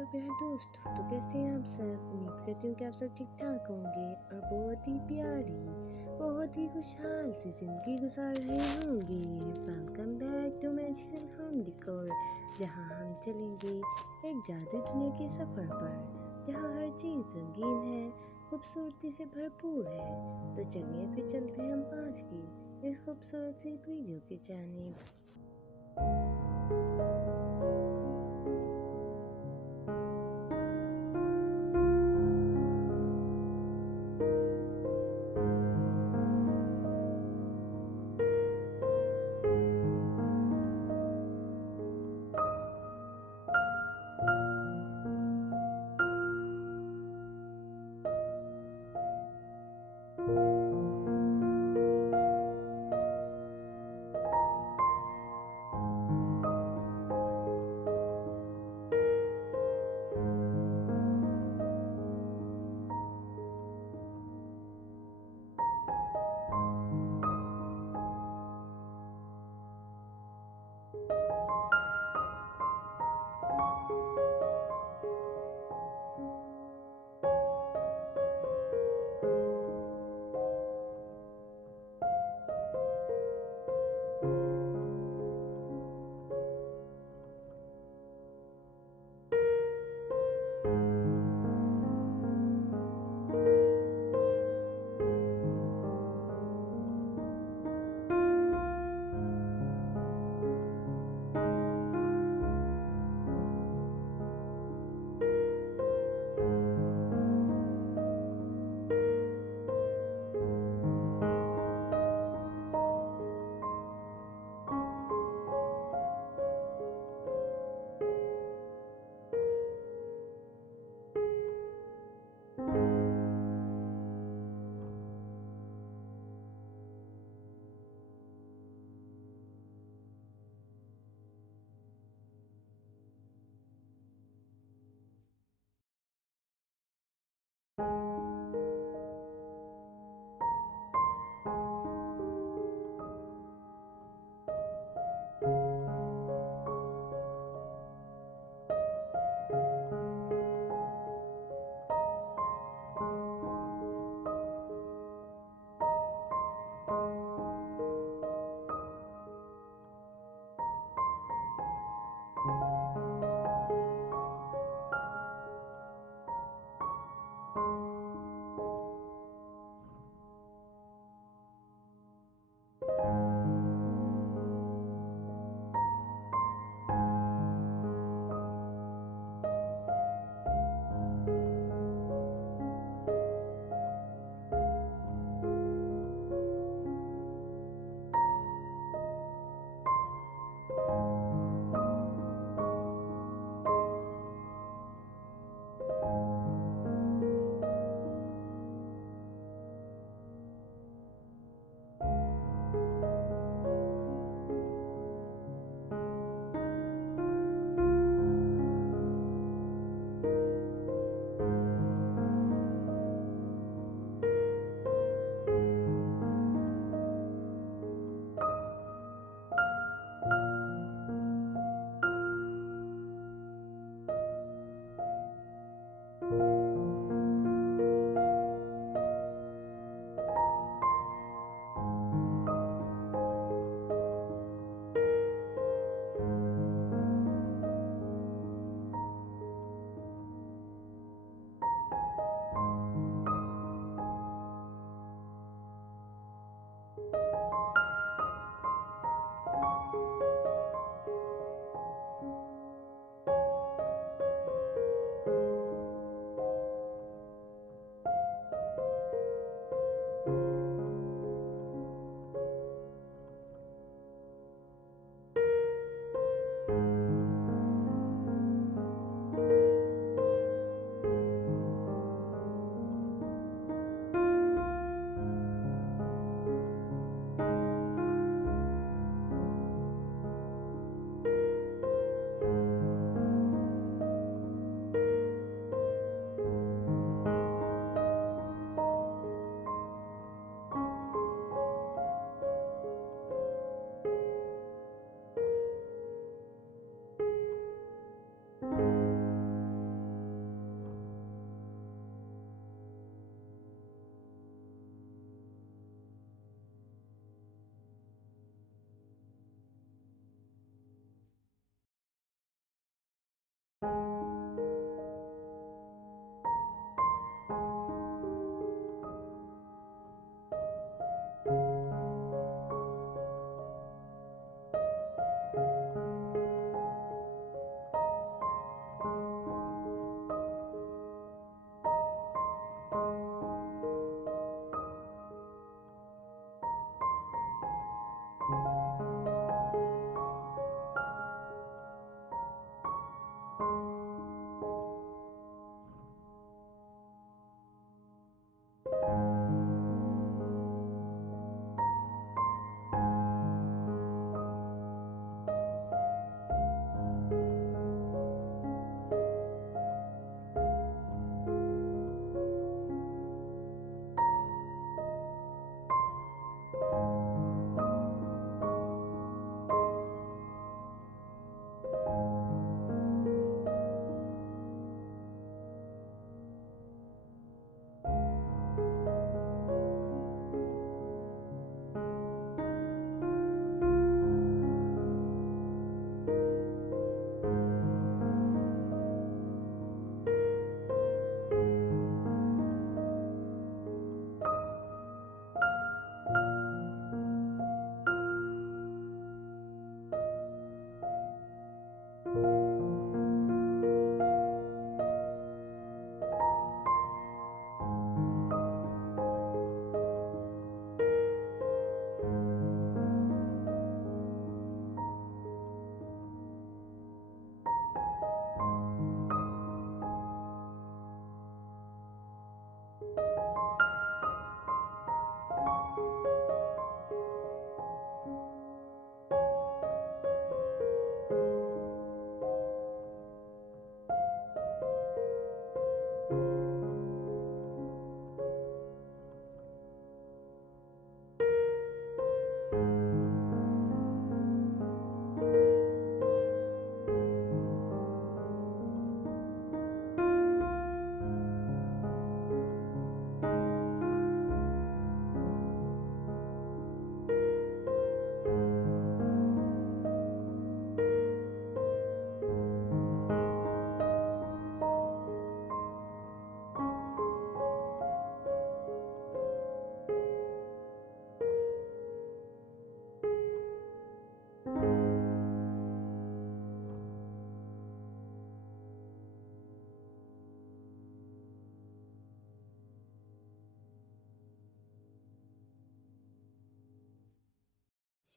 तो प्यारे दोस्तों, तो कैसे हैं आप सब। उम्मीद करती हूँ कि आप सब ठीक ठाक होंगे और बहुत ही प्यारी, बहुत ही खुशहाल सी ज़िंदगी गुजार रहे होंगे। Welcome back to magical home decor, जहाँ हम चलेंगे एक जादू दुनिया के सफ़र पर, जहाँ हर चीज़ रंगीन है, खूबसूरती से भरपूर है। तो चलिए फिर चलते हैं हम आज की इस खूबसूरत सी वीडियो की जानिब।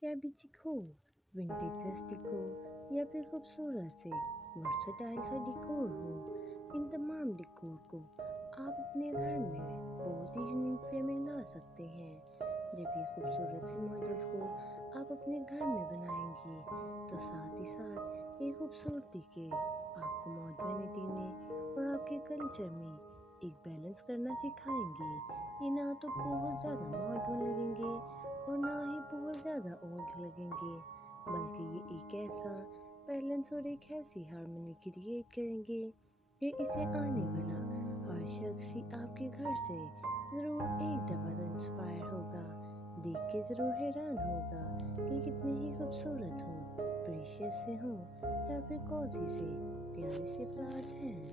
शैबी चिक हो, विंटेज रस्टिक हो या फिर खूबसूरत से वर्सटाइल सा डिकोर हो, इन तमाम डिकोर को आप अपने घर में बहुत ही यूनिक वे में ला सकते हैं। जब ये खूबसूरत से मॉडल्स को आप अपने घर में बनाएंगे तो साथ ही साथ ये खूबसूरती के आपको मॉडर्निटी में और आपके कल्चर में एक बैलेंस करना सिखाएंगे। ये ना तो बहुत ज़्यादा मॉडर्न लगेंगे और ना ही बहुत ज़्यादा ओल्ड लगेंगे, बल्कि ये एक ऐसा बैलेंस और एक ऐसी हार्मनी क्रिएट करेंगे कि इसे आने वाला हर शख्स ही आपके घर से ज़रूर एक दफ़ा तो इंस्पायर होगा, देख के ज़रूर हैरान होगा कि कितने ही खूबसूरत हों, प्रीशियस से हों या फिर कॉजी से प्यारे से फ्लावर्स हैं।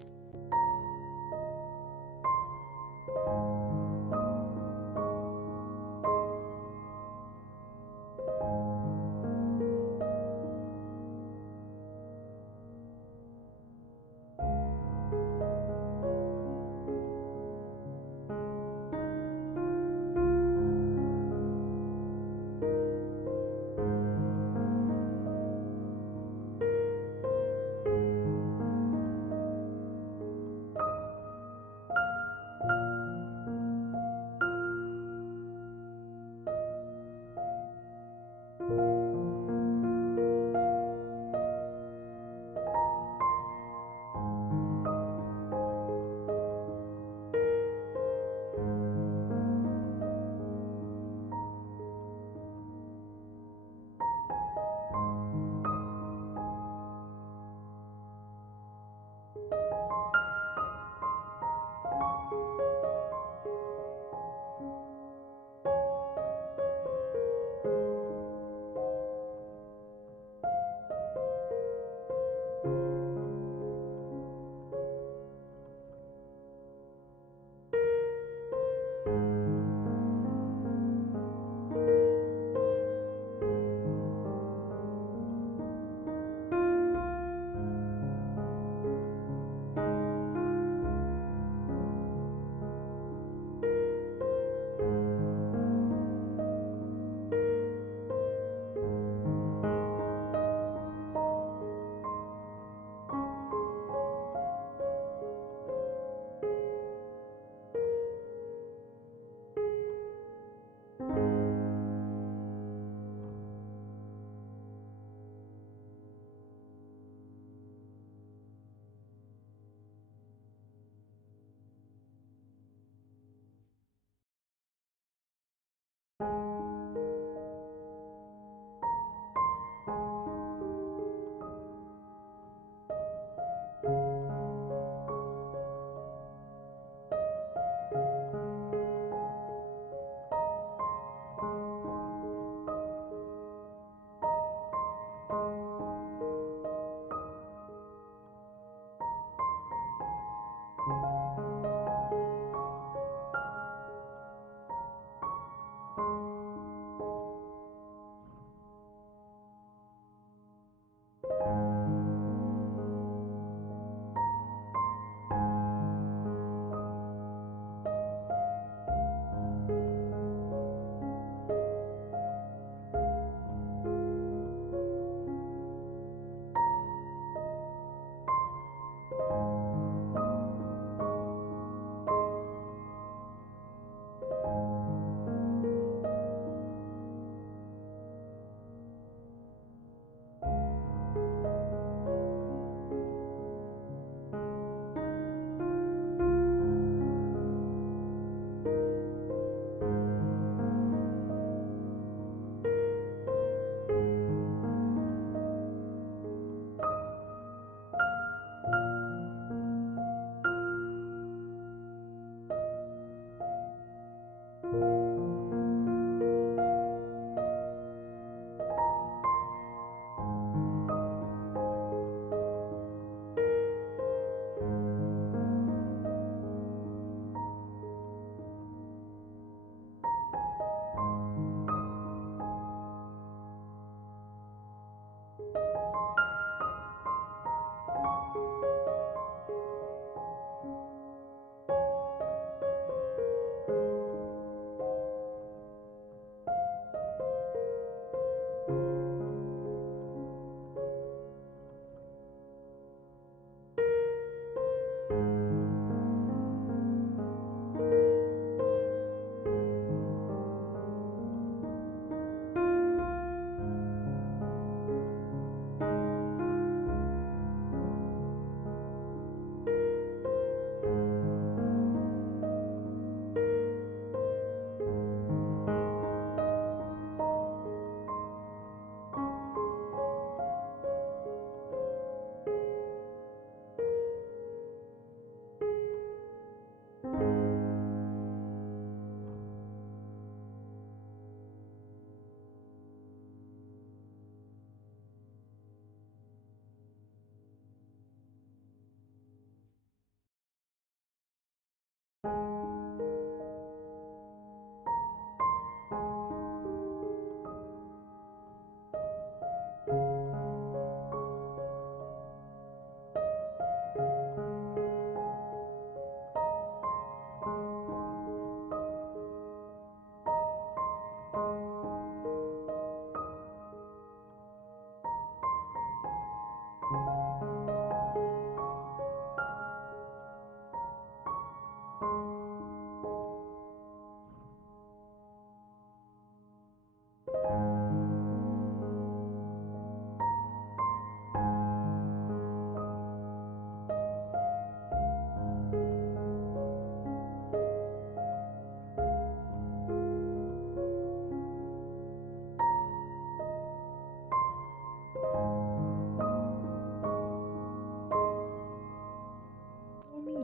उम्मीद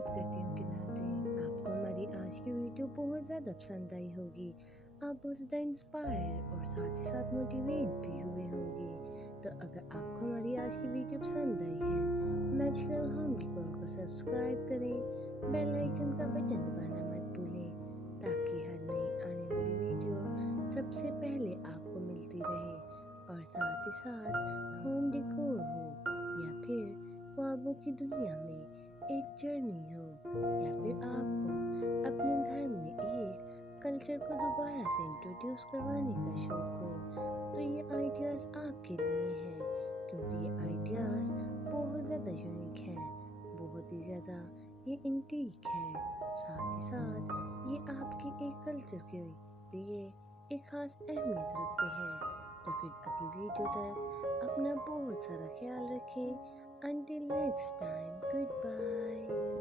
करती हूँ कि नाज़रीन आपको हमारी आज की वीडियो बहुत ज़्यादा पसंद आई होगी। आप बहुत ज़्यादा इंस्पायर और साथ ही साथ मोटिवेट भी हुए होंगे। तो अगर आपको हमारी आज की वीडियो पसंद आई है, मैजिकल होम डेकोर को सब्सक्राइब करें, बेल आइकन का बटन दबाना मत भूलें ताकि हर नई आने वाली वीडियो सबसे पहले आपको मिलती रहे। और साथ ही साथ होम डेकोर हो या फिर ख्वाबों की दुनिया में एक जर्नी हो या फिर आपको अपने घर में एक कल्चर को दोबारा से इंट्रोड्यूस करवाने का शौक हो, तो ये आइडियाज़ आपके लिए हैं क्योंकि ये आइडियाज़ बहुत ज़्यादा यूनिक हैं, बहुत ही ज़्यादा ये इंटीक है। साथ ही साथ ये आपके एक कल्चर के लिए एक ख़ास अहमियत रखते हैं। तो फिर अगली वीडियो तक अपना बहुत सारा ख्याल रखें। Until next time, goodbye.